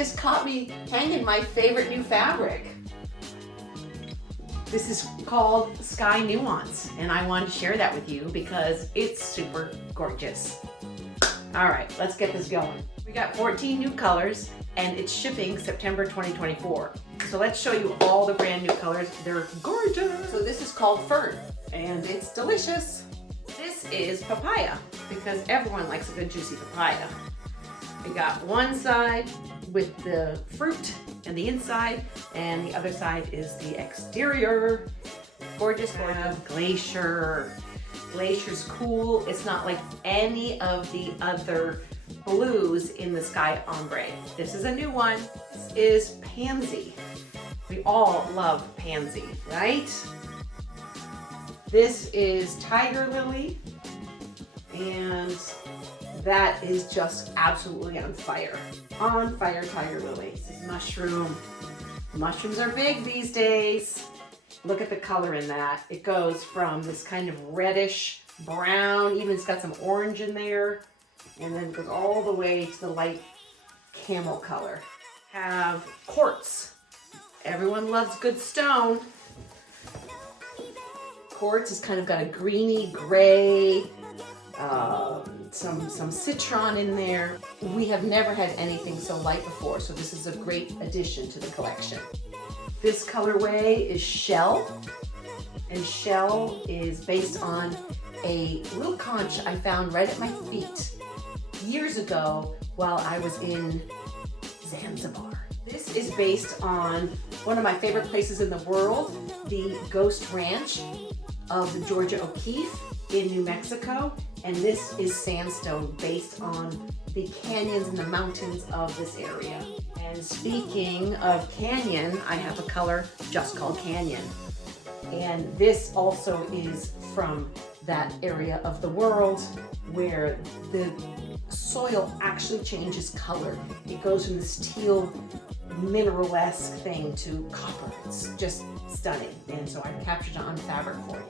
just caught me hanging my favorite new fabric. This is called Sky Nuance, and I wanted to share that with you because it's super gorgeous. All right, let's get this going. We got 14 new colors, and it's shipping September 2024. So let's show you all the brand new colors. They're gorgeous. So this is called Fern, and it's delicious. This is papaya, because everyone likes a good juicy papaya. We got one side with the fruit and the inside, and the other side is the exterior. Gorgeous, gorgeous. Glacier. Glacier's cool. It's not like any of the other blues in the Sky Ombre. This is a new one. This is Pansy. We all love Pansy, right? This is Tiger Lily, and that is just absolutely on fire. On fire, Tiger Lily. This is Mushroom. Mushrooms are big these days. Look at the color in that. It goes from this kind of reddish brown, even it's got some orange in there, and then it goes all the way to the light camel color. Have quartz. Everyone loves good stone. Quartz has kind of got a greeny gray, some citron in there. We have never had anything so light before, so this is a great addition to the collection. This colorway is Shell, and Shell is based on a little conch I found right at my feet years ago while I was in Zanzibar. This is based on one of my favorite places in the world, the Ghost Ranch of the Georgia O'Keeffe in New Mexico, and this is Sandstone based on the canyons and the mountains of this area. And speaking of canyon, I have a color just called Canyon. And this also is from that area of the world where the soil actually changes color. It goes from this teal mineral-esque thing to copper. It's just stunning. And so I've captured it on fabric for you.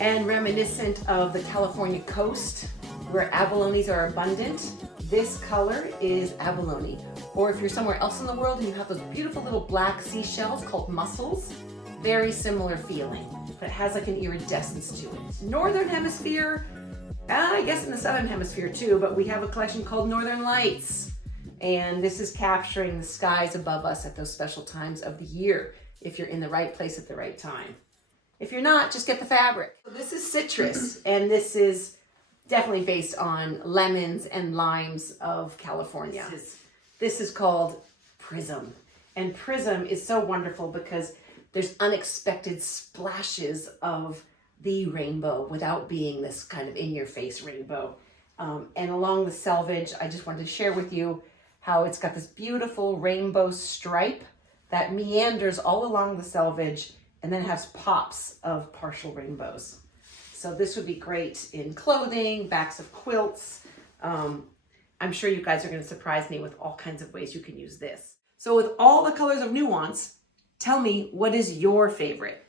And reminiscent of the California coast where abalones are abundant, this color is abalone. Or if you're somewhere else in the world and you have those beautiful little black seashells called mussels, very similar feeling, but it has like an iridescence to it. Northern hemisphere, I guess in the southern hemisphere too, but we have a collection called Northern Lights. And this is capturing the skies above us at those special times of the year, if you're in the right place at the right time. If you're not, just get the fabric. So this is citrus, and this is definitely based on lemons and limes of California. This is called Prism. And Prism is so wonderful because there's unexpected splashes of the rainbow without being this kind of in-your-face rainbow. And along the selvage, I just wanted to share with you how it's got this beautiful rainbow stripe that meanders all along the selvage and then has pops of partial rainbows. So this would be great in clothing, backs of quilts. I'm sure you guys are going to surprise me with all kinds of ways you can use this. So with all the colors of Nuance, tell me, what is your favorite?